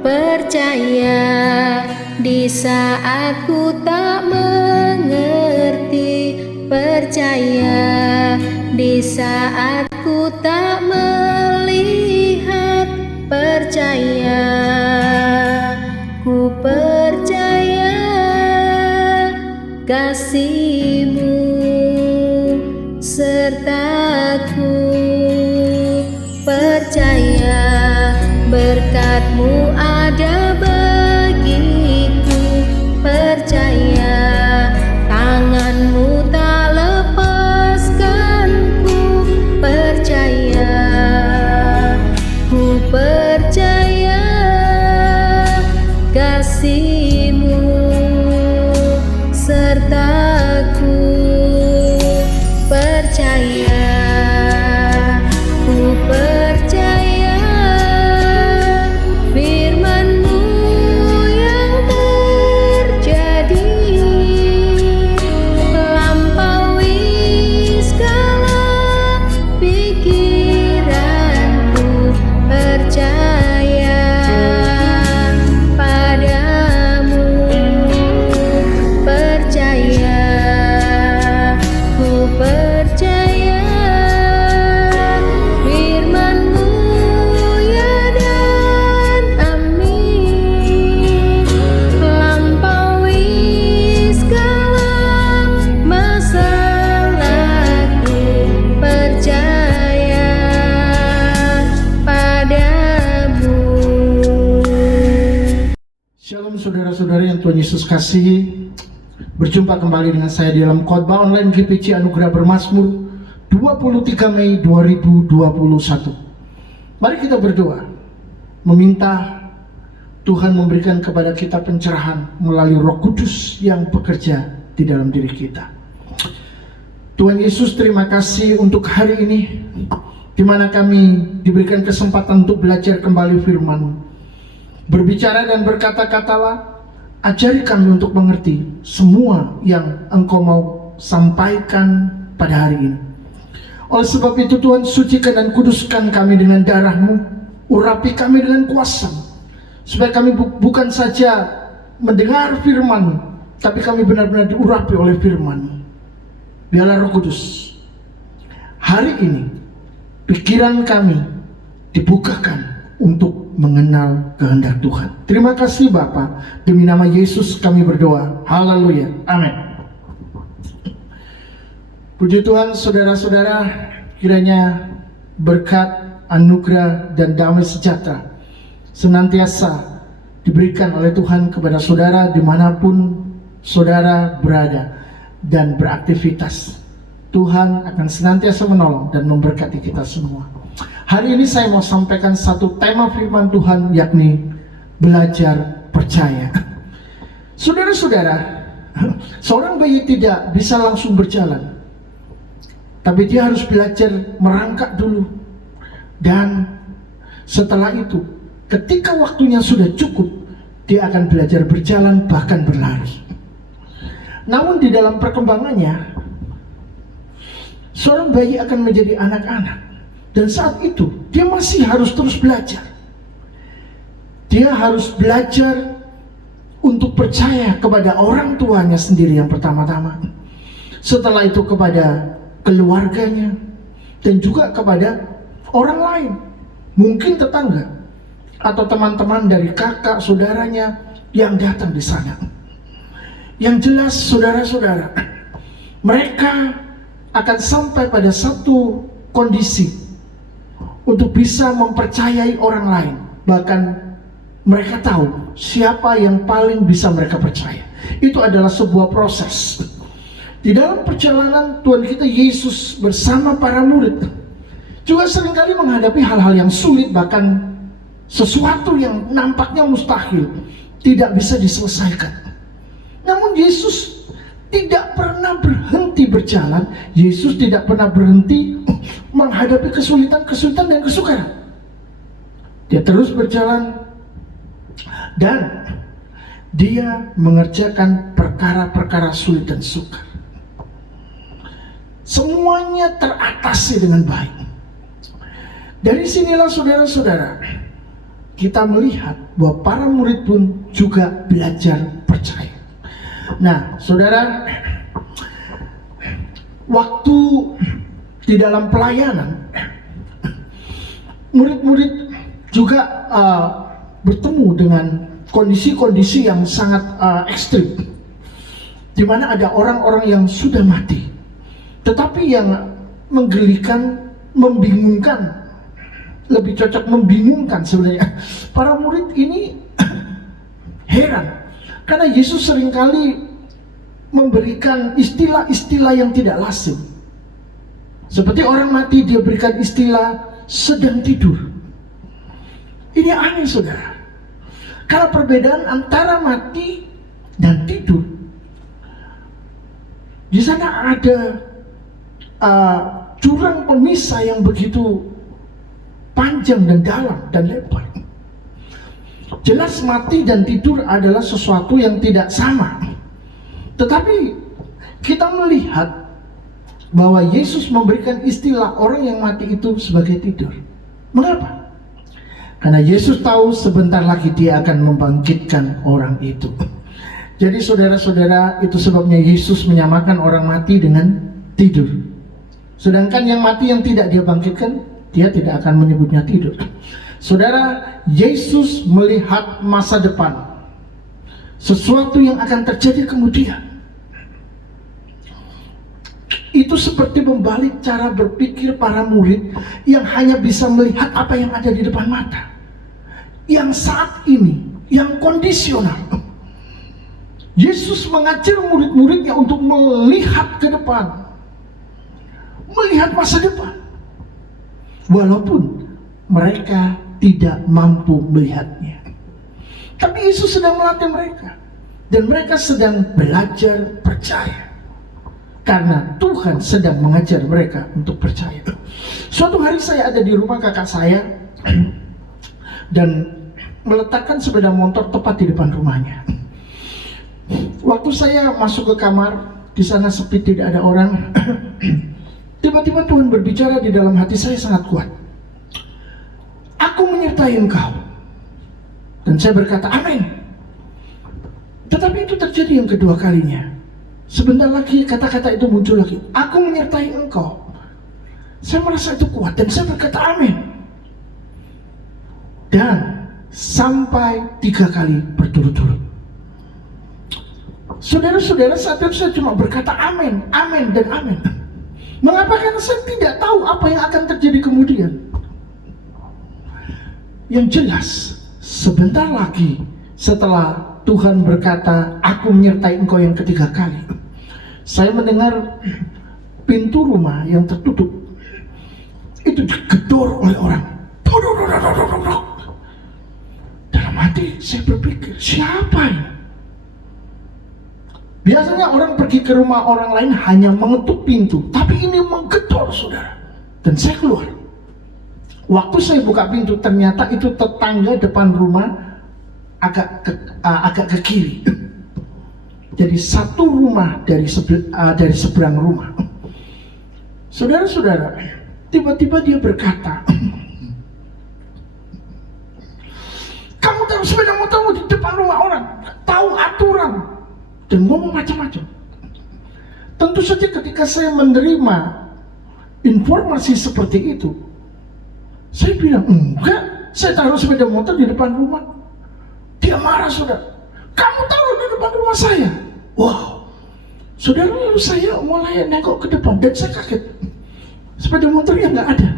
percaya di saat ku tak mengerti, percaya di saat ku tak melihat, percaya, ku percaya kasih-Mu sertaku, percaya berkat-Mu ada bagiku, percaya tangan-Mu tak lepaskanku, percaya, ku percaya kasih-Mu sertaku, percaya, ku percaya firman-Mu yang terjadi, lampaui segala pikiranku, percaya padamu, percaya, ku percaya firman-Mu ya dan amin, lampaui segala masalahku, percaya padamu. Shalom saudara-saudari yang Tuhan Yesus kasihi. Berjumpa kembali dengan saya di dalam khotbah online GPC Anugerah Bermazmur 23 Mei 2021. Mari kita berdoa, meminta Tuhan memberikan kepada kita pencerahan melalui Roh Kudus yang bekerja di dalam diri kita. Tuhan Yesus, terima kasih untuk hari ini, di mana kami diberikan kesempatan untuk belajar kembali firman-Mu. Berbicara dan berkata-katalah, ajari kami untuk mengerti semua yang Engkau mau sampaikan pada hari ini. Oleh sebab itu Tuhan, sucikan dan kuduskan kami dengan darah-Mu, urapi kami dengan kuasa, supaya kami bukan saja mendengar firman-Mu, tapi kami benar-benar diurapi oleh firman-Mu. Biarlah Roh Kudus hari ini pikiran kami dibukakan untuk mengenal kehendak Tuhan. Terima kasih Bapa, demi nama Yesus kami berdoa. Haleluya, amin. Puji Tuhan, saudara-saudara, kiranya berkat, anugerah, dan damai sejahtera senantiasa diberikan oleh Tuhan kepada saudara dimanapun saudara berada dan beraktivitas. Tuhan akan senantiasa menolong dan memberkati kita semua. Hari ini saya mau sampaikan satu tema firman Tuhan, yakni belajar percaya. Saudara-saudara, seorang bayi tidak bisa langsung berjalan, tapi dia harus belajar merangkak dulu. Dan setelah itu, ketika waktunya sudah cukup, dia akan belajar berjalan, bahkan berlari. Namun di dalam perkembangannya, seorang bayi akan menjadi anak-anak. Dan saat itu dia masih harus terus belajar. Dia harus belajar untuk percaya kepada orang tuanya sendiri yang pertama-tama. Setelah itu kepada keluarganya, dan juga kepada orang lain, mungkin tetangga atau teman-teman dari kakak saudaranya yang datang di sana. Yang jelas saudara-saudara, mereka akan sampai pada satu kondisi untuk bisa mempercayai orang lain. Bahkan mereka tahu siapa yang paling bisa mereka percaya. Itu adalah sebuah proses. Di dalam perjalanan Tuhan kita Yesus bersama para murid juga seringkali menghadapi hal-hal yang sulit, bahkan sesuatu yang nampaknya mustahil tidak bisa diselesaikan. Namun Yesus tidak pernah berhenti berjalan. Yesus tidak pernah berhenti menghadapi kesulitan-kesulitan dan kesukaran. Dia terus berjalan dan dia mengerjakan perkara-perkara sulit dan sukar. Semuanya teratasi dengan baik. Dari sinilah saudara-saudara, kita melihat bahwa para murid pun juga belajar percaya. Nah, saudara, waktu di dalam pelayanan, murid-murid juga bertemu dengan kondisi-kondisi yang sangat ekstrim, di mana ada orang-orang yang sudah mati. Tetapi yang menggelikan, membingungkan, lebih cocok membingungkan sebenarnya, para murid ini heran karena Yesus seringkali memberikan istilah-istilah yang tidak lazim. Seperti orang mati, dia berikan istilah sedang tidur. Ini aneh, saudara, karena perbedaan antara mati dan tidur, di sana ada jurang pemisah yang begitu panjang dan dalam dan lebar. Jelas mati dan tidur adalah sesuatu yang tidak sama. Tetapi kita melihat bahwa Yesus memberikan istilah orang yang mati itu sebagai tidur. Mengapa? Karena Yesus tahu sebentar lagi dia akan membangkitkan orang itu. Jadi saudara-saudara, itu sebabnya Yesus menyamakan orang mati dengan tidur. Sedangkan yang mati yang tidak dia bangkitkan, dia tidak akan menyebutnya tidur. Saudara, Yesus melihat masa depan, sesuatu yang akan terjadi kemudian. Itu seperti membalik cara berpikir para murid yang hanya bisa melihat apa yang ada di depan mata, yang saat ini, yang kondisional. Yesus mengajar murid-muridnya untuk melihat ke depan, melihat masa depan, walaupun mereka tidak mampu melihatnya. Tapi Yesus sedang melatih mereka, dan mereka sedang belajar percaya, karena Tuhan sedang mengajar mereka untuk percaya. Suatu hari saya ada di rumah kakak saya dan meletakkan sepeda motor tepat di depan rumahnya. Waktu saya masuk ke kamar, di sana sepi, tidak ada orang. Tiba-tiba Tuhan berbicara di dalam hati saya sangat kuat. Aku menyertai engkau. Dan saya berkata, amin. Tetapi itu terjadi yang kedua kalinya. Sebentar lagi kata-kata itu muncul lagi. Aku menyertai engkau. Saya merasa itu kuat dan saya berkata, amin. Dan sampai 3 kali berturut-turut. Saudara-saudara, saat itu saya cuma berkata amin, amin, dan amin. Mengapa? Karena saya tidak tahu apa yang akan terjadi kemudian. Yang jelas, sebentar lagi setelah Tuhan berkata, aku menyertai engkau yang ketiga kali, saya mendengar pintu rumah yang tertutup itu digedor oleh orang. Dalam hati saya berpikir, siapa ini? Biasanya orang pergi ke rumah orang lain hanya mengetuk pintu, tapi ini menggedor, saudara. Dan saya keluar. Waktu saya buka pintu, ternyata itu tetangga depan rumah agak ke kiri. Jadi satu rumah dari seberang rumah. Saudara-saudara, tiba-tiba dia berkata, kamu tahu sepeda motormu di depan rumah orang, tahu aturan, dan ngomong macam-macam. Tentu saja ketika saya menerima informasi seperti itu, saya bilang, enggak, saya taruh sepeda motor di depan rumah. Dia marah, saudara. Kamu taruh di depan rumah saya. Wow. Saudara, lalu saya mulai nengok ke depan dan saya kaget. Sepeda motornya nggak ada.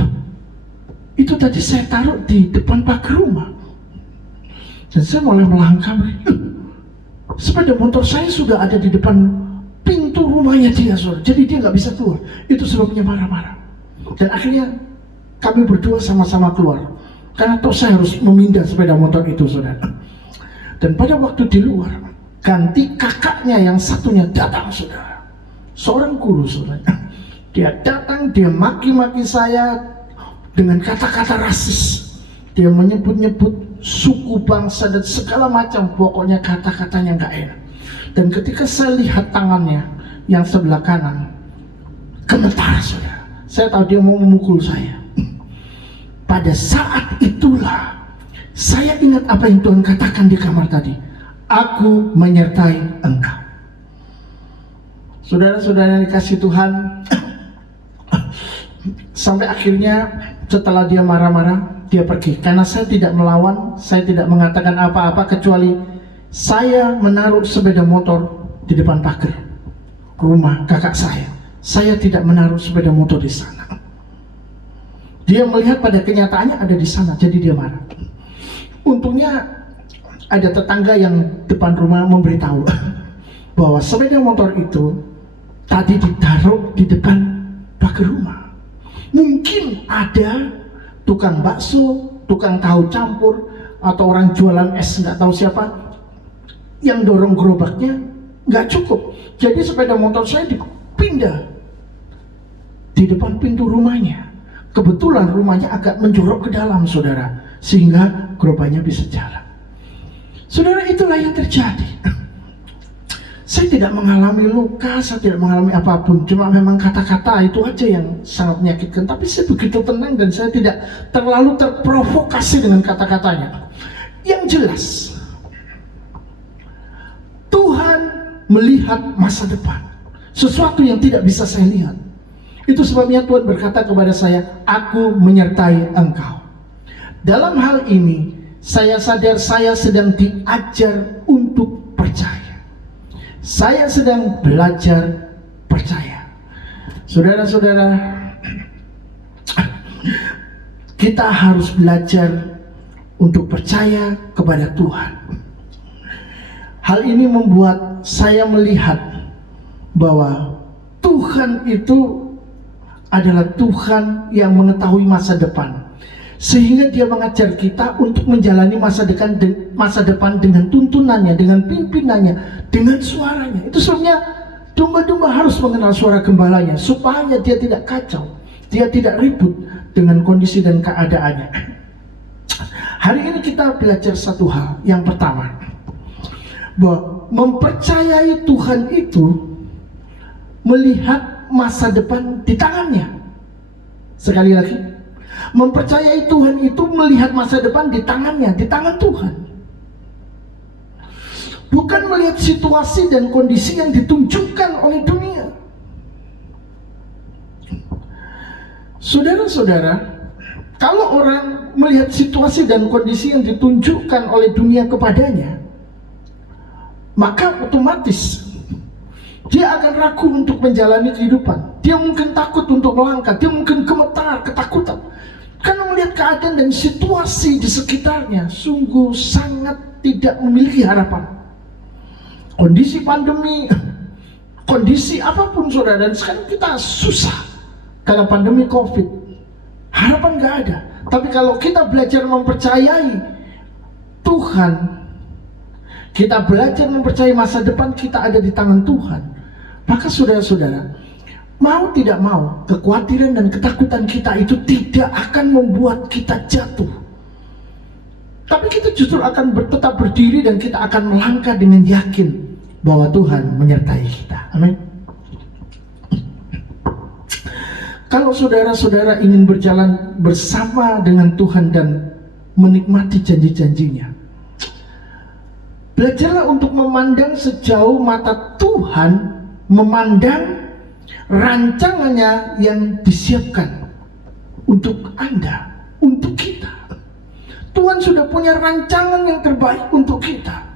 Loh, itu tadi saya taruh di depan pagar rumah. Dan saya mulai melangkah. Sepeda motor saya sudah ada di depan pintu rumahnya dia, saudara. Jadi dia nggak bisa keluar. Itu sebabnya marah-marah. Dan akhirnya kami berdua sama-sama keluar, karena toh saya harus memindah sepeda motor itu, saudara. Dan pada waktu di luar, ganti kakaknya yang satunya datang, saudara. Seorang guru, saudara. Dia datang, dia maki-maki saya dengan kata-kata rasis. Dia menyebut-nyebut suku, bangsa, dan segala macam. Pokoknya kata-katanya nggak enak. Dan ketika saya lihat tangannya yang sebelah kanan, gemetar, saudara. Saya tahu dia mau memukul saya. Pada saat itulah Saya ingat apa yang Tuhan katakan di kamar tadi. Aku menyertai engkau. Saudara-saudara yang dikasih Tuhan, sampai akhirnya setelah dia marah-marah, dia pergi. Karena saya tidak melawan, saya tidak mengatakan apa-apa kecuali saya menaruh sepeda motor di depan pagar rumah kakak saya. Saya tidak menaruh sepeda motor di sana. Dia melihat pada kenyataannya ada di sana, jadi dia marah. Untungnya ada tetangga yang depan rumah memberitahu bahwa sepeda motor itu tadi ditaruh di depan pagar rumah. Mungkin ada tukang bakso, tukang tahu campur, atau orang jualan es nggak tahu siapa yang dorong gerobaknya nggak cukup. Jadi sepeda motor saya dipindah di depan pintu rumahnya. Kebetulan rumahnya agak menjorok ke dalam, saudara, sehingga gerobaknya bisa jalan. Saudara, itulah yang terjadi. Saya tidak mengalami luka, saya tidak mengalami apapun, cuma memang kata-kata itu aja yang sangat menyakitkan. Tapi saya begitu tenang dan saya tidak terlalu terprovokasi dengan kata-katanya. Yang jelas, Tuhan melihat masa depan, sesuatu yang tidak bisa saya lihat. Itu sebabnya Tuhan berkata kepada saya, aku menyertai engkau. Dalam hal ini, saya sadar saya sedang diajar untuk percaya. Saya sedang belajar percaya. Saudara-saudara, kita harus belajar untuk percaya kepada Tuhan. Hal ini membuat saya melihat bahwa Tuhan itu adalah Tuhan yang mengetahui masa depan, sehingga dia mengajar kita untuk menjalani masa depan dengan tuntunannya, dengan pimpinannya, dengan suaranya. Itu sebabnya domba-domba harus mengenal suara gembalanya, supaya dia tidak kacau, dia tidak ribut dengan kondisi dan keadaannya. Hari ini kita belajar satu hal. Yang pertama, bahwa mempercayai Tuhan itu melihat masa depan di tangannya. Sekali lagi, mempercayai Tuhan itu melihat masa depan di tangannya, di tangan Tuhan. Bukan melihat situasi dan kondisi yang ditunjukkan oleh dunia. Saudara-saudara, kalau orang melihat situasi dan kondisi yang ditunjukkan oleh dunia kepadanya, maka otomatis dia akan ragu untuk menjalani kehidupan. Dia mungkin takut untuk melangkah, dia mungkin gemetar, ketakutan, karena melihat keadaan dan situasi di sekitarnya sungguh sangat tidak memiliki harapan. Kondisi pandemi, kondisi apapun, saudara, dan sekarang kita susah karena pandemi COVID. Harapan gak ada. Tapi kalau kita belajar mempercayai Tuhan, kita belajar mempercayai masa depan kita ada di tangan Tuhan, maka saudara-saudara, mau tidak mau, kekhawatiran dan ketakutan kita itu tidak akan membuat kita jatuh. Tapi kita justru akan tetap berdiri dan kita akan melangkah dengan yakin bahwa Tuhan menyertai kita. Amin. Kalau saudara-saudara ingin berjalan bersama dengan Tuhan dan menikmati janji-janjinya, belajarlah untuk memandang sejauh mata Tuhan, memandang rancangannya yang disiapkan untuk Anda, untuk kita. Tuhan sudah punya rancangan yang terbaik untuk kita,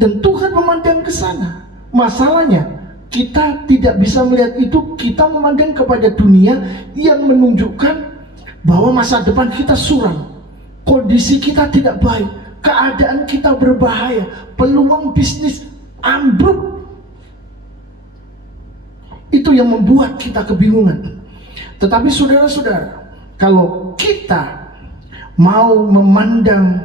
dan Tuhan memandang ke sana. Masalahnya, kita tidak bisa melihat itu. Kita memandang kepada dunia yang menunjukkan bahwa masa depan kita suram, kondisi kita tidak baik, keadaan kita berbahaya, peluang bisnis ambruk. Itu yang membuat kita kebingungan. Tetapi saudara-saudara, kalau kita mau memandang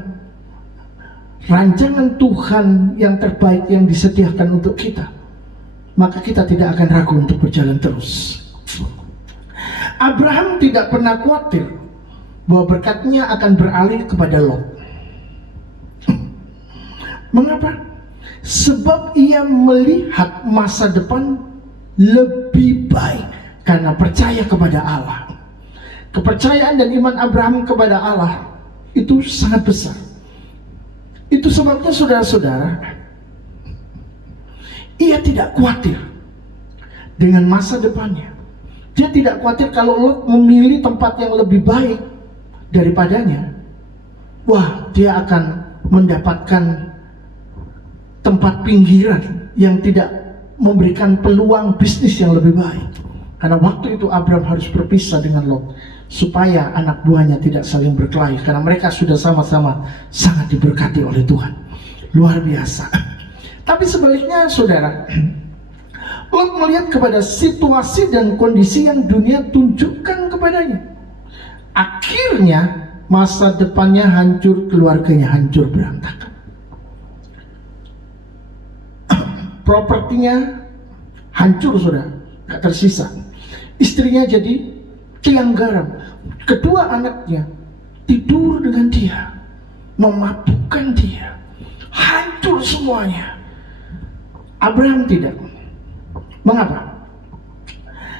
rancangan Tuhan yang terbaik yang disediakan untuk kita, maka kita tidak akan ragu untuk berjalan terus. Abraham tidak pernah khawatir bahwa berkatnya akan beralih kepada Lot. Mengapa? Sebab ia melihat masa depan lebih baik karena percaya kepada Allah. Kepercayaan dan iman Abraham kepada Allah itu sangat besar. Itu sebabnya saudara-saudara, ia tidak khawatir dengan masa depannya. Dia tidak khawatir kalau Lot memilih tempat yang lebih baik daripadanya. Wah, dia akan mendapatkan tempat pinggiran yang tidak memberikan peluang bisnis yang lebih baik. Karena waktu itu Abram harus berpisah dengan Lot supaya anak buahnya tidak saling berkelahi, karena mereka sudah sama-sama sangat diberkati oleh Tuhan. Luar biasa. Tapi sebaliknya saudara, Lot melihat kepada situasi dan kondisi yang dunia tunjukkan kepadanya. Akhirnya masa depannya hancur, keluarganya hancur berantakan. Propertinya hancur saudara, gak tersisa. Istrinya jadi tiang garam. Kedua anaknya tidur dengan dia, memabukkan dia, hancur semuanya. Abraham tidak. Mengapa?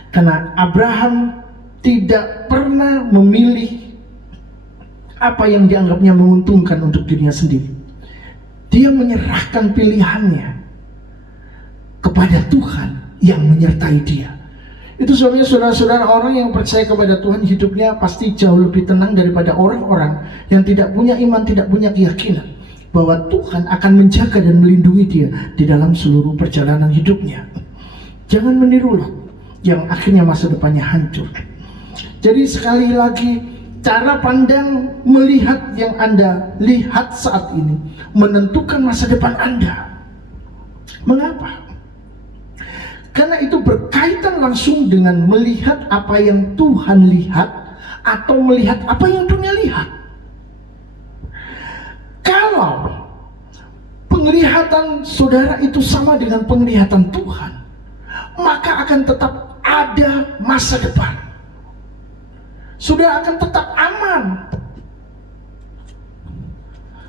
Karena Abraham tidak pernah memilih apa yang dianggapnya menguntungkan untuk dirinya sendiri. Dia menyerahkan pilihannya kepada Tuhan yang menyertai dia. Itu sebabnya saudara-saudara, orang yang percaya kepada Tuhan hidupnya pasti jauh lebih tenang daripada orang-orang yang tidak punya iman, tidak punya keyakinan bahwa Tuhan akan menjaga dan melindungi dia di dalam seluruh perjalanan hidupnya. Jangan meniru Lot yang akhirnya masa depannya hancur. Jadi sekali lagi, cara pandang melihat yang Anda lihat saat ini menentukan masa depan Anda. Mengapa? Karena itu berkaitan langsung dengan melihat apa yang Tuhan lihat atau melihat apa yang dunia lihat. Kalau penglihatan saudara itu sama dengan penglihatan Tuhan, maka akan tetap ada masa depan. Saudara akan tetap aman.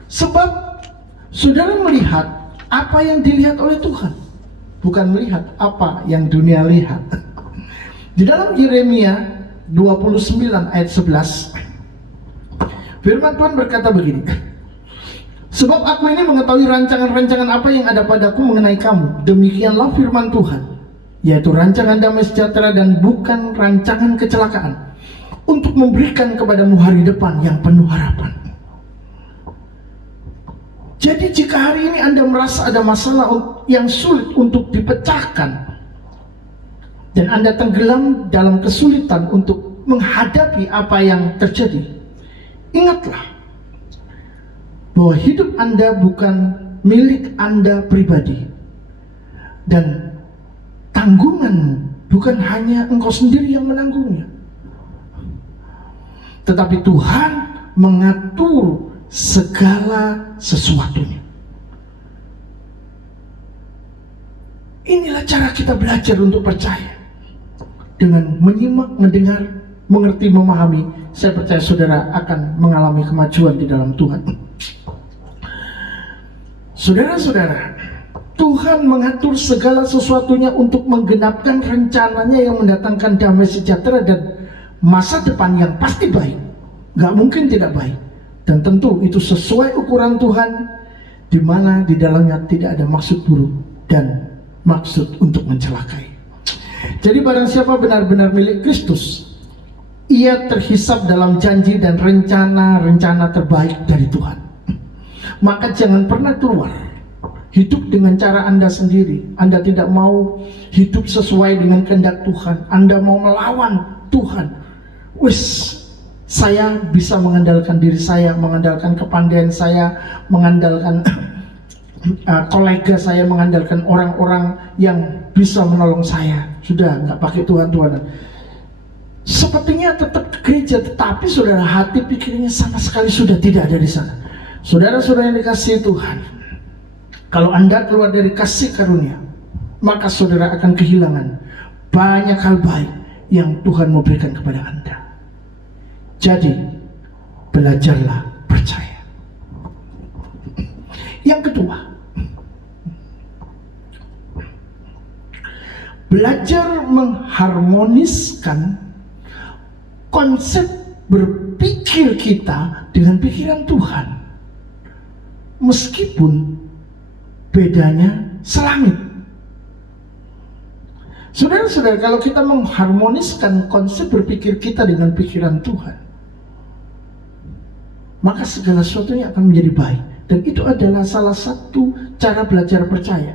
Sebab saudara melihat apa yang dilihat oleh Tuhan, bukan melihat apa yang dunia lihat. Di dalam Yeremia 29 ayat 11, firman Tuhan berkata begini: sebab aku ini mengetahui rancangan-rancangan apa yang ada padaku mengenai kamu, demikianlah firman Tuhan, yaitu rancangan damai sejahtera dan bukan rancangan kecelakaan, untuk memberikan kepadamu hari depan yang penuh harapan. Jadi jika hari ini Anda merasa ada masalah yang sulit untuk dipecahkan, dan Anda tenggelam dalam kesulitan untuk menghadapi apa yang terjadi, ingatlah bahwa hidup Anda bukan milik Anda pribadi, dan tanggungan bukan hanya engkau sendiri yang menanggungnya, tetapi Tuhan mengatur segala sesuatunya. Inilah cara kita belajar untuk percaya, dengan menyimak, mendengar, mengerti, memahami. Saya percaya saudara akan mengalami kemajuan di dalam Tuhan. Saudara-saudara, Tuhan mengatur segala sesuatunya untuk menggenapkan rencananya yang mendatangkan damai sejahtera dan masa depan yang pasti baik. Gak mungkin tidak baik. Dan tentu itu sesuai ukuran Tuhan, di mana di dalamnya tidak ada maksud buruk dan maksud untuk mencelakai. Jadi barang siapa benar-benar milik Kristus, ia terhisap dalam janji dan rencana-rencana terbaik dari Tuhan. Maka jangan pernah keluar hidup dengan cara Anda sendiri. Anda tidak mau hidup sesuai dengan kehendak Tuhan, Anda mau melawan Tuhan. Saya bisa mengandalkan diri saya, mengandalkan kepandaian saya, mengandalkan kolega saya, mengandalkan orang-orang yang bisa menolong saya. Sudah nggak pakai Tuhan-Tuhanan. Sepertinya tetap gereja, tetapi saudara, hati pikirnya sama sekali sudah tidak ada di sana. Saudara-saudara yang dikasihi Tuhan, kalau Anda keluar dari kasih karunia, maka saudara akan kehilangan banyak hal baik yang Tuhan mau berikan kepada Anda. Jadi, belajarlah percaya. Yang kedua, belajar mengharmoniskan konsep berpikir berpikir kita dengan pikiran Tuhan. Meskipun bedanya selangit. Saudara-saudara, kalau kita mengharmoniskan konsep berpikir kita dengan pikiran Tuhan, maka segala sesuatunya akan menjadi baik. Dan itu adalah salah satu cara belajar percaya.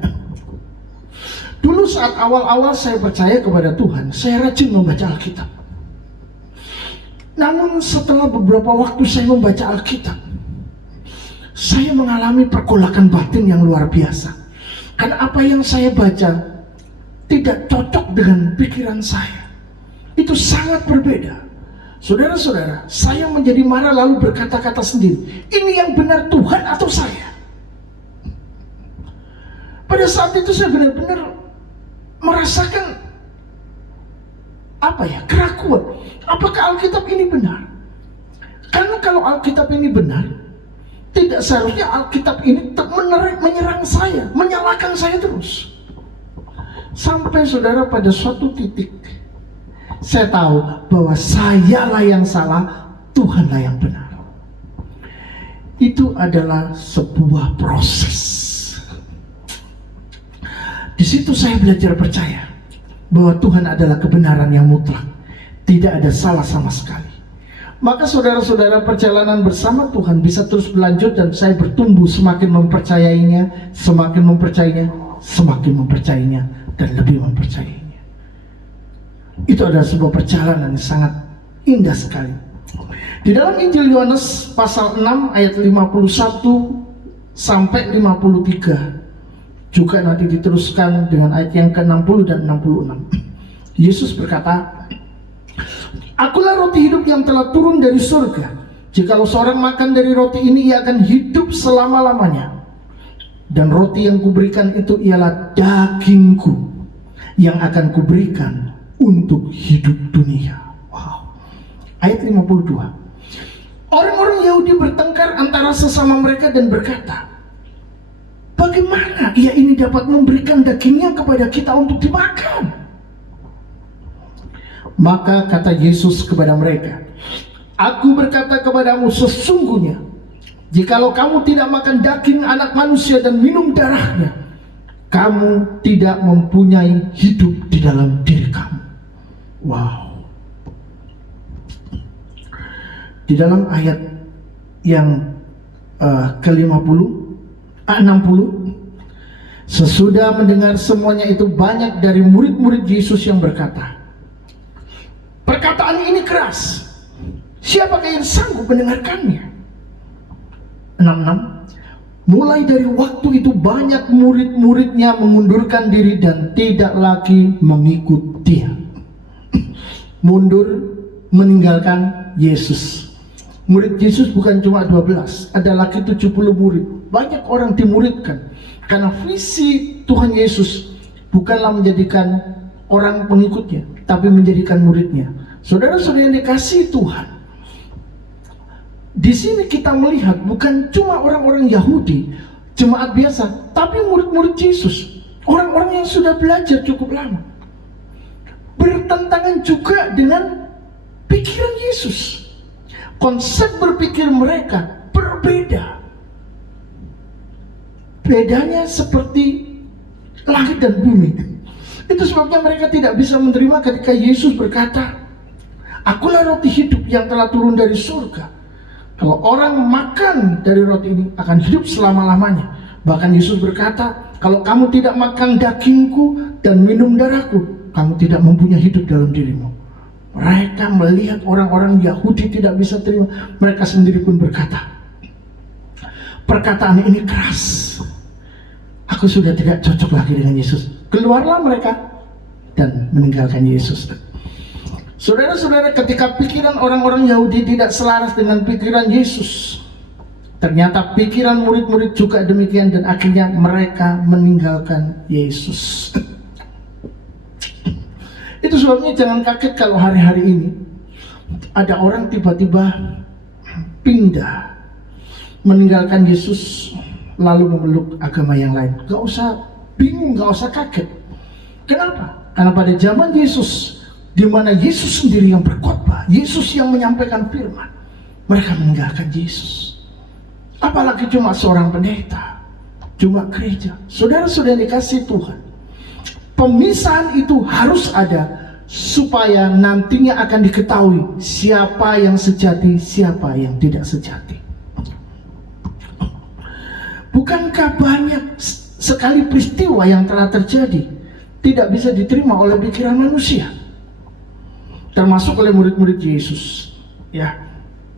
Dulu saat awal-awal saya percaya kepada Tuhan, saya rajin membaca Alkitab. Namun setelah beberapa waktu saya membaca Alkitab, saya mengalami pergolakan batin yang luar biasa. Karena apa yang saya baca tidak cocok dengan pikiran saya. Itu sangat berbeda. Saudara-saudara, saya menjadi marah lalu berkata-kata sendiri, ini yang benar Tuhan atau saya? Pada saat itu saya benar-benar merasakan keraguan. Apakah Alkitab ini benar? Karena kalau Alkitab ini benar, tidak seharusnya Alkitab ini menyerang saya, menyalahkan saya terus. Sampai saudara pada suatu titik saya tahu bahwa sayalah yang salah, Tuhanlah yang benar. Itu adalah sebuah proses. Di situ saya belajar percaya bahwa Tuhan adalah kebenaran yang mutlak, tidak ada salah sama sekali. Maka saudara-saudara, perjalanan bersama Tuhan bisa terus berlanjut dan saya bertumbuh semakin mempercayainya, semakin mempercayainya, semakin mempercayainya, dan lebih mempercayainya. Itu adalah sebuah perjalanan yang sangat indah sekali. Di dalam Injil Yohanes pasal 6 ayat 51 sampai 53, juga nanti diteruskan dengan ayat yang ke-60 dan 66. Yesus berkata, Akulah roti hidup yang telah turun dari surga. Jikalau seorang makan dari roti ini, ia akan hidup selama-lamanya. Dan roti yang kuberikan itu ialah dagingku yang akan kuberikan untuk hidup dunia. Wow. Ayat 52. Orang-orang Yahudi bertengkar antara sesama mereka dan berkata, bagaimana ia ini dapat memberikan dagingnya kepada kita untuk dimakan? Maka kata Yesus kepada mereka, Aku berkata kepadamu sesungguhnya, jikalau kamu tidak makan daging anak manusia dan minum darahnya, kamu tidak mempunyai hidup di dalam diri kamu. Wow. Di dalam ayat yang ke-60, sesudah mendengar semuanya itu, banyak dari murid-murid Yesus yang berkata, perkataan ini keras, siapakah yang sanggup mendengarkannya? 66. Mulai dari waktu itu banyak murid-muridnya mengundurkan diri dan tidak lagi mengikut dia. Mundur, meninggalkan Yesus. Murid Yesus bukan cuma 12, ada lagi 70 murid. Banyak orang dimuridkan karena visi Tuhan Yesus bukanlah menjadikan orang pengikutnya, tapi menjadikan muridnya. Saudara-saudara yang dikasihi Tuhan, di sini kita melihat bukan cuma orang-orang Yahudi, jemaat biasa, tapi murid-murid Yesus, orang-orang yang sudah belajar cukup lama, bertentangan juga dengan pikiran Yesus. Konsep berpikir mereka berbeda. Bedanya seperti langit dan bumi. Itu sebabnya mereka tidak bisa menerima ketika Yesus berkata, Akulah roti hidup yang telah turun dari surga. Kalau orang makan dari roti ini akan hidup selama-lamanya. Bahkan Yesus berkata, kalau kamu tidak makan dagingku dan minum darahku, kamu tidak mempunyai hidup dalam dirimu. Mereka melihat orang-orang Yahudi tidak bisa terima. Mereka sendiri pun berkata, perkataan ini keras. Aku sudah tidak cocok lagi dengan Yesus. Keluarlah mereka dan meninggalkan Yesus. Saudara-saudara, ketika pikiran orang-orang Yahudi tidak selaras dengan pikiran Yesus, ternyata pikiran murid-murid juga demikian, dan akhirnya mereka meninggalkan Yesus. Itu sebabnya jangan kaget kalau hari-hari ini ada orang tiba-tiba pindah, meninggalkan Yesus, lalu memeluk agama yang lain. Gak usah bingung, gak usah kaget. Kenapa? Karena pada zaman Yesus, di mana Yesus sendiri yang berkhotbah, Yesus yang menyampaikan firman, mereka meninggalkan Yesus. Apalagi cuma seorang pendeta, cuma gereja. Saudara-saudara yang dikasihi Tuhan, pemisahan itu harus ada supaya nantinya akan diketahui siapa yang sejati, siapa yang tidak sejati. Bukankah banyak sekali peristiwa yang telah terjadi tidak bisa diterima oleh pikiran manusia, termasuk oleh murid-murid Yesus, ya,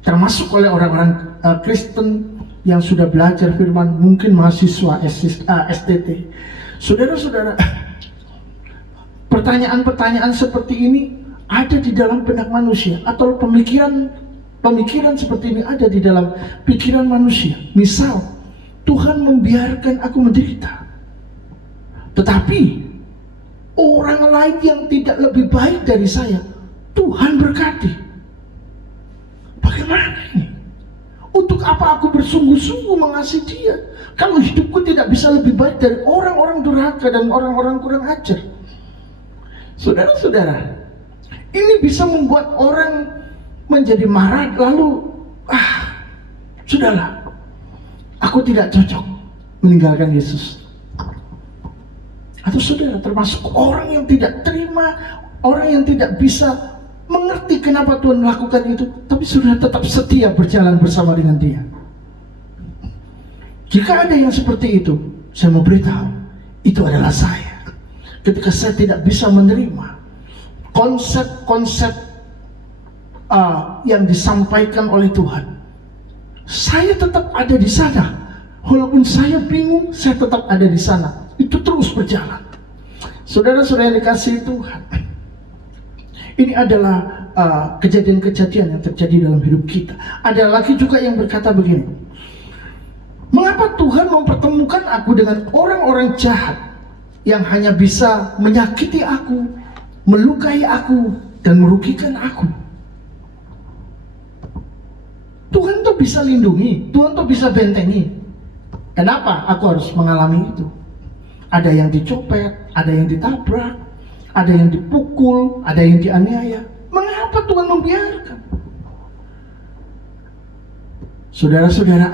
termasuk oleh orang-orang Kristen yang sudah belajar firman, mungkin mahasiswa STT. Saudara-saudara, pertanyaan-pertanyaan seperti ini ada di dalam benak manusia, atau pemikiran seperti ini ada di dalam pikiran manusia. Misal, Tuhan membiarkan aku menderita, tetapi orang lain yang tidak lebih baik dari saya, Tuhan berkati. Bagaimana ini? Untuk apa aku bersungguh-sungguh mengasihi dia, kalau hidupku tidak bisa lebih baik dari orang-orang durhaka dan orang-orang kurang ajar? Saudara-saudara, ini bisa membuat orang menjadi marah, lalu sudahlah, aku tidak cocok meninggalkan Yesus. Atau saudara termasuk orang yang tidak terima, orang yang tidak bisa mengerti kenapa Tuhan melakukan itu, tapi sudah tetap setia berjalan bersama dengan dia. Jika ada yang seperti itu, saya mau beritahu, itu adalah saya. Ketika saya tidak bisa menerima konsep-konsep yang disampaikan oleh Tuhan, saya tetap ada di sana. Walaupun saya bingung, saya tetap ada di sana. Itu terus berjalan. Saudara-saudara yang dikasihi Tuhan, ini adalah kejadian-kejadian yang terjadi dalam hidup kita. Ada lagi juga yang berkata begini, mengapa Tuhan mempertemukan aku dengan orang-orang jahat yang hanya bisa menyakiti aku, melukai aku, dan merugikan aku? Tuhan tuh bisa lindungi, Tuhan tuh bisa bentengi. Kenapa aku harus mengalami itu? Ada yang dicopet, ada yang ditabrak, ada yang dipukul, ada yang dianiaya. Mengapa Tuhan membiarkan? Saudara-saudara,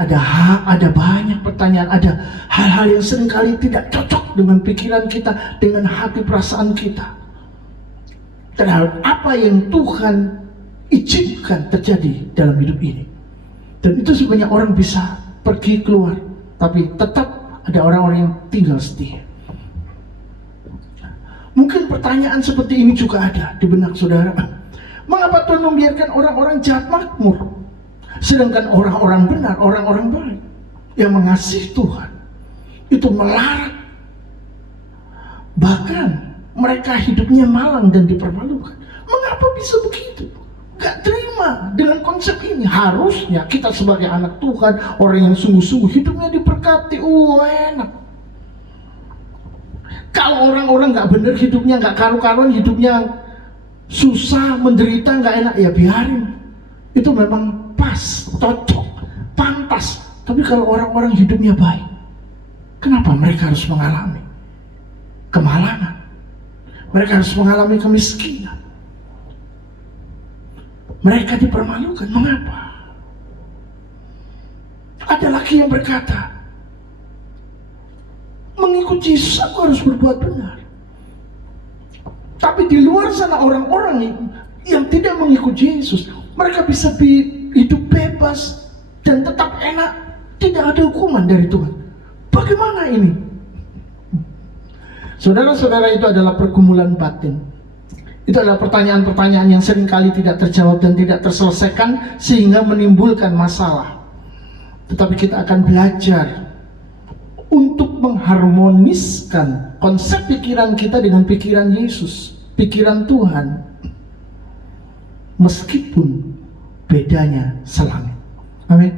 ada banyak pertanyaan, ada hal-hal yang seringkali tidak cocok dengan pikiran kita, dengan hati perasaan kita, terhadap apa yang Tuhan izinkan terjadi dalam hidup ini. Dan itu sebenarnya orang bisa pergi keluar, tapi tetap ada orang-orang yang tinggal setia. Mungkin pertanyaan seperti ini juga ada di benak saudara. Mengapa Tuhan membiarkan orang-orang jahat makmur, sedangkan orang-orang benar, orang-orang baik yang mengasihi Tuhan itu melarat, bahkan mereka hidupnya malang dan dipermalukan? Mengapa bisa begitu? Gak terima dengan konsep ini. Harusnya kita sebagai anak Tuhan, orang yang sungguh-sungguh hidupnya diberkati, enak. Kalau orang-orang gak benar hidupnya, gak karu-karuan hidupnya, susah, menderita, gak enak, ya biarin. Itu memang pas, cocok, pantas. Tapi kalau orang-orang hidupnya baik, kenapa mereka harus mengalami kemalangan? Mereka harus mengalami kemiskinan. Mereka dipermalukan. Mengapa? Ada lagi yang berkata, mengikuti Yesus aku harus berbuat benar. Tapi di luar sana orang-orang yang tidak mengikuti Yesus, mereka bisa hidup bebas dan tetap enak, tidak ada hukuman dari Tuhan. Bagaimana ini? Saudara-saudara, itu adalah pergumulan batin. Itu adalah pertanyaan-pertanyaan yang seringkali tidak terjawab dan tidak terselesaikan, sehingga menimbulkan masalah. Tetapi kita akan belajar untuk mengharmoniskan konsep pikiran kita dengan pikiran Yesus, pikiran Tuhan, meskipun bedanya selangit. Amin.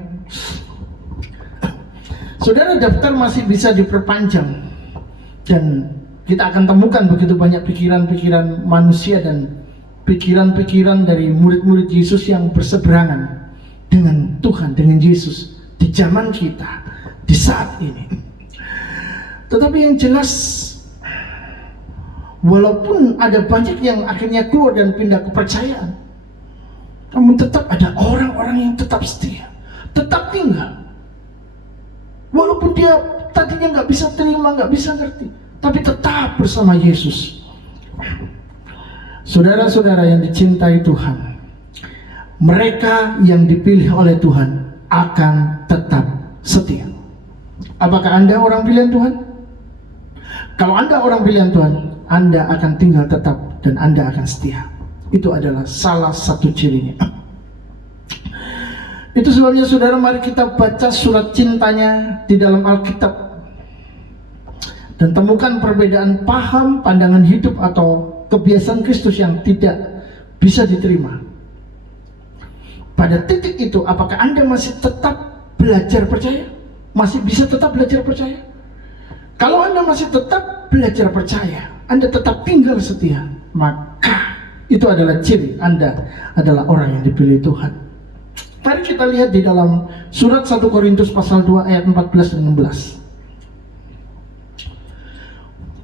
Saudara, daftar masih bisa diperpanjang, dan kita akan temukan begitu banyak pikiran-pikiran manusia dan pikiran-pikiran dari murid-murid Yesus yang berseberangan dengan Tuhan, dengan Yesus di zaman kita, di saat ini. Tetapi yang jelas, walaupun ada banyak yang akhirnya keluar dan pindah kepercayaan, Namun tetap ada orang-orang yang tetap setia, tetap tinggal. Walaupun dia tadinya nggak bisa terima, nggak bisa ngerti, tapi tetap bersama Yesus. Saudara-saudara yang dicintai Tuhan, mereka yang dipilih oleh Tuhan akan tetap setia. Apakah Anda orang pilihan Tuhan? Kalau Anda orang pilihan Tuhan, Anda akan tinggal tetap dan Anda akan setia. Itu adalah salah satu cirinya. Itu sebabnya saudara, mari kita baca surat cintanya di dalam Alkitab dan temukan perbedaan paham, pandangan hidup atau kebiasaan Kristus yang tidak bisa diterima. Pada titik itu, apakah Anda masih tetap belajar percaya? Masih bisa tetap belajar percaya? Kalau Anda masih tetap belajar percaya, Anda tetap tinggal setia, maka itu adalah ciri Anda adalah orang yang dipilih Tuhan. Mari kita lihat di dalam surat 1 Korintus pasal 2 ayat 14 dan 16.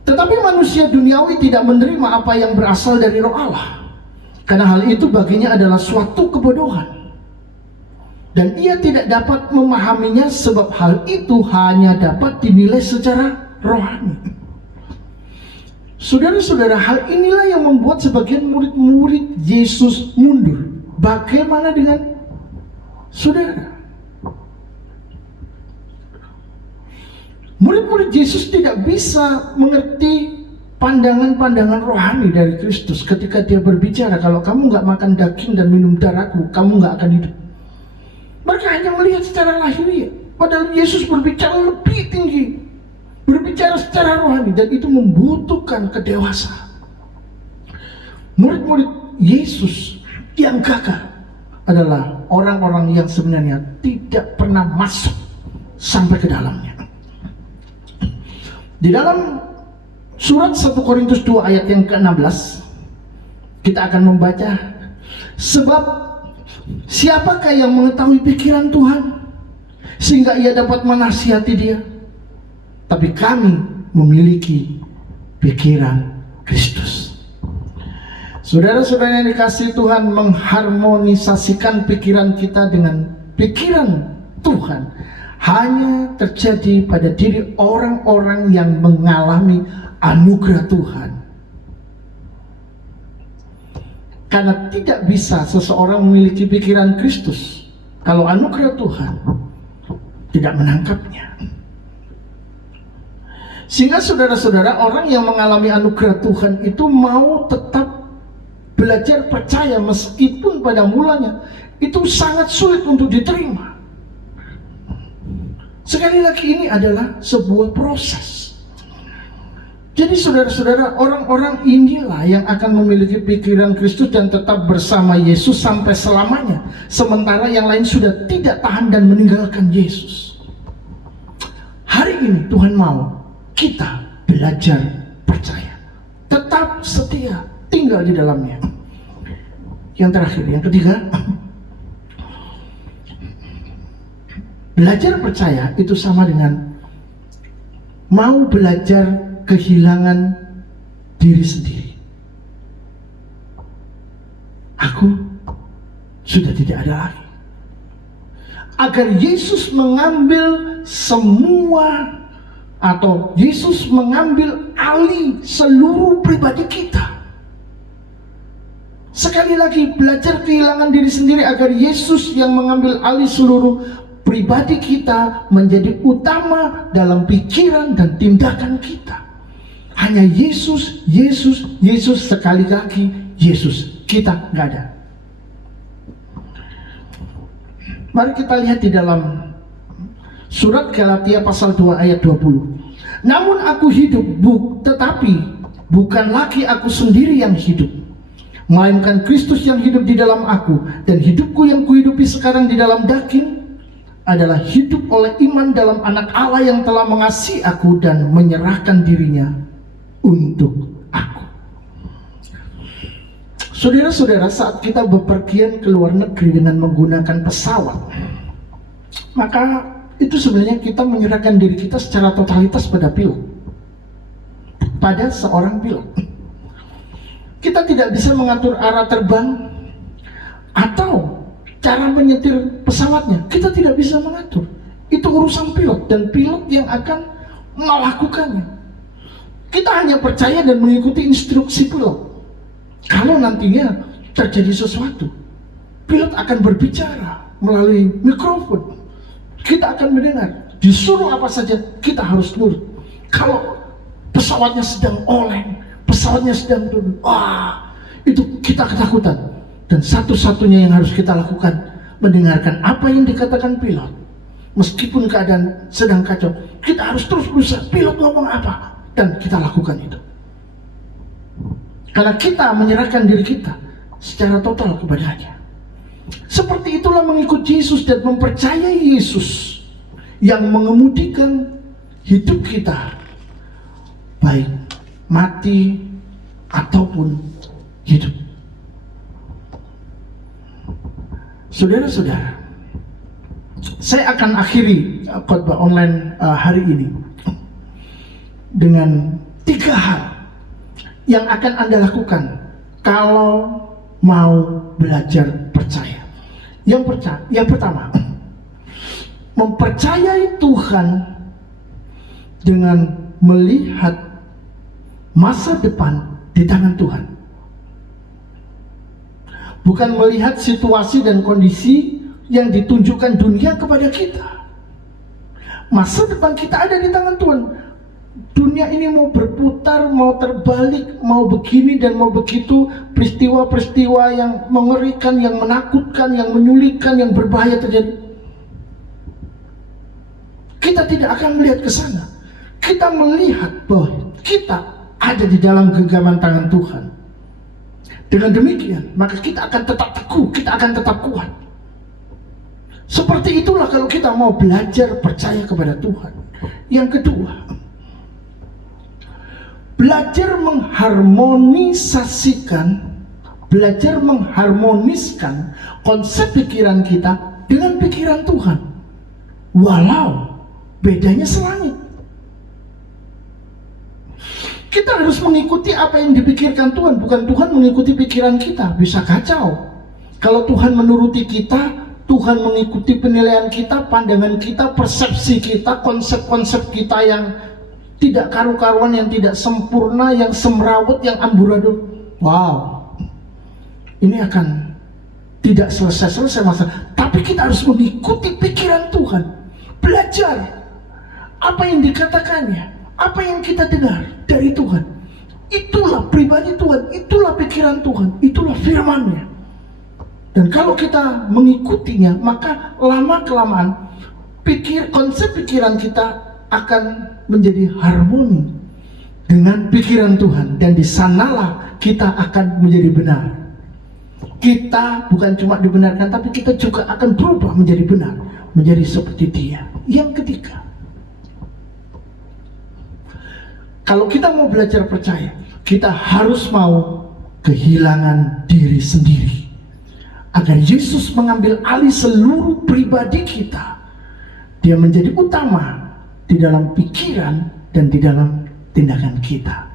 Tetapi manusia duniawi tidak menerima apa yang berasal dari Roh Allah, karena hal itu baginya adalah suatu kebodohan, dan ia tidak dapat memahaminya sebab hal itu hanya dapat dinilai secara rohani. Saudara-saudara, hal inilah yang membuat sebagian murid-murid Yesus mundur. Bagaimana dengan saudara? Murid-murid Yesus tidak bisa mengerti pandangan-pandangan rohani dari Kristus ketika dia berbicara, kalau kamu nggak makan daging dan minum darahku, kamu nggak akan hidup. Mereka hanya melihat secara lahiriah, padahal Yesus berbicara lebih tinggi, berbicara secara rohani, dan itu membutuhkan kedewasaan. Murid-murid Yesus yang gagal adalah orang-orang yang sebenarnya tidak pernah masuk sampai ke dalamnya. Di dalam surat 1 Korintus 2 ayat yang ke-16 kita akan membaca, sebab siapakah yang mengetahui pikiran Tuhan sehingga ia dapat menasihati dia? Tapi kami memiliki pikiran Kristus. Saudara-saudara yang dikasihi Tuhan, mengharmonisasikan pikiran kita dengan pikiran Tuhan hanya terjadi pada diri orang-orang yang mengalami anugerah Tuhan. Karena tidak bisa seseorang memiliki pikiran Kristus kalau anugerah Tuhan tidak menangkapnya. Sehingga saudara-saudara, orang yang mengalami anugerah Tuhan itu mau tetap belajar percaya meskipun pada mulanya itu sangat sulit untuk diterima. Sekali lagi, ini adalah sebuah proses. Jadi saudara-saudara, orang-orang inilah yang akan memiliki pikiran Kristus dan tetap bersama Yesus sampai selamanya, sementara yang lain sudah tidak tahan dan meninggalkan Yesus. Hari ini Tuhan mau kita belajar percaya, tetap setia, tinggal di dalamnya. Yang terakhir, yang ketiga, belajar percaya itu sama dengan mau belajar kehilangan diri sendiri. Aku sudah tidak ada lagi. Agar Yesus mengambil semua, atau Yesus mengambil alih seluruh pribadi kita. Sekali lagi, belajar kehilangan diri sendiri agar Yesus yang mengambil alih seluruh pribadi kita menjadi utama dalam pikiran dan tindakan kita. Hanya Yesus, Yesus, Yesus, sekali lagi Yesus. Kita nggak ada. Mari kita lihat di dalam surat Galatia pasal 2 ayat 20. Namun aku hidup, tetapi bukan lagi aku sendiri yang hidup, melainkan Kristus yang hidup di dalam aku. Dan hidupku yang kuhidupi sekarang di dalam daging adalah hidup oleh iman dalam Anak Allah yang telah mengasihi aku dan menyerahkan dirinya untuk aku. Saudara-saudara, saat kita bepergian ke luar negeri dengan menggunakan pesawat, maka itu sebenarnya kita menyerahkan diri kita secara totalitas pada pilot, pada seorang pilot. Kita tidak bisa mengatur arah terbang, atau cara menyetir pesawatnya kita tidak bisa mengatur. Itu urusan pilot, dan pilot yang akan melakukannya. Kita hanya percaya dan mengikuti instruksi pilot. Kalau nantinya terjadi sesuatu, pilot akan berbicara melalui mikrofon. Kita akan mendengar, disuruh apa saja kita harus nurut. Kalau pesawatnya sedang oleng, pesawatnya sedang turun, wah, itu kita ketakutan. Dan satu-satunya yang harus kita lakukan, mendengarkan apa yang dikatakan pilot. Meskipun keadaan sedang kacau, kita harus terus berusaha, pilot ngomong apa, dan kita lakukan itu. Karena kita menyerahkan diri kita secara total kepadanya. Seperti itulah mengikut Yesus dan mempercayai Yesus yang mengemudikan hidup kita, baik mati ataupun hidup. Saudara-saudara, saya akan akhiri khotbah online hari ini dengan 3 hal yang akan Anda lakukan kalau mau belajar percaya. Yang pertama, mempercayai Tuhan dengan melihat masa depan di tangan Tuhan. Bukan melihat situasi dan kondisi yang ditunjukkan dunia kepada kita. Masa depan kita ada di tangan Tuhan. Dunia ini mau berputar, mau terbalik, mau begini dan mau begitu. Peristiwa-peristiwa yang mengerikan, yang menakutkan, yang menyulitkan, yang berbahaya terjadi. Kita tidak akan melihat ke sana. Kita melihat bahwa kita ada di dalam genggaman tangan Tuhan. Dengan demikian, maka kita akan tetap teguh, kita akan tetap kuat. Seperti itulah kalau kita mau belajar percaya kepada Tuhan. Yang kedua, belajar mengharmoniskan konsep pikiran kita dengan pikiran Tuhan, walau bedanya selangit. Kita harus mengikuti apa yang dipikirkan Tuhan, bukan Tuhan mengikuti pikiran kita. Bisa kacau kalau Tuhan menuruti kita, Tuhan mengikuti penilaian kita, pandangan kita, persepsi kita, konsep-konsep kita yang tidak karu-karuan, yang tidak sempurna, yang semrawut, yang amburadul. Wow, ini akan tidak selesai-selesai masalah. Tapi kita harus mengikuti pikiran Tuhan, belajar apa yang dikatakannya, apa yang kita dengar dari Tuhan. Itulah pribadi Tuhan, itulah pikiran Tuhan, itulah firman-Nya. Dan kalau kita mengikutinya, maka lama-kelamaan konsep pikiran kita akan menjadi harmoni dengan pikiran Tuhan. Dan di sanalah kita akan menjadi benar. Kita bukan cuma dibenarkan, tapi kita juga akan berubah menjadi benar, menjadi seperti Dia. Yang ketiga, kalau kita mau belajar percaya, kita harus mau kehilangan diri sendiri, agar Yesus mengambil alih seluruh pribadi kita. Dia menjadi utama di dalam pikiran dan di dalam tindakan kita.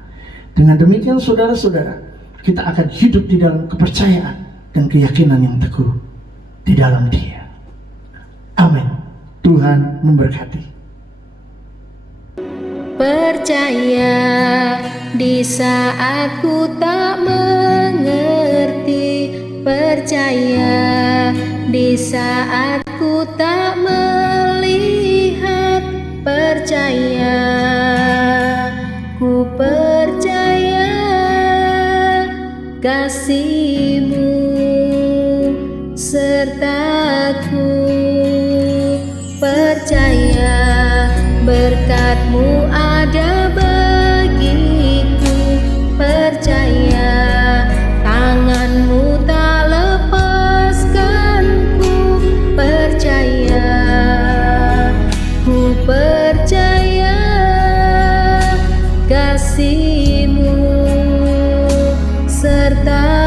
Dengan demikian saudara-saudara, kita akan hidup di dalam kepercayaan dan keyakinan yang teguh di dalam Dia. Amin. Tuhan memberkati. Percaya di saat ku tak mengerti, percaya di saat ku tak melihat, percaya, ku percaya kasih-Mu sertaku, percaya berkat-Mu ada bagiku, percaya tangan-Mu tak lepaskanku, percaya, ku percaya kasih-Mu serta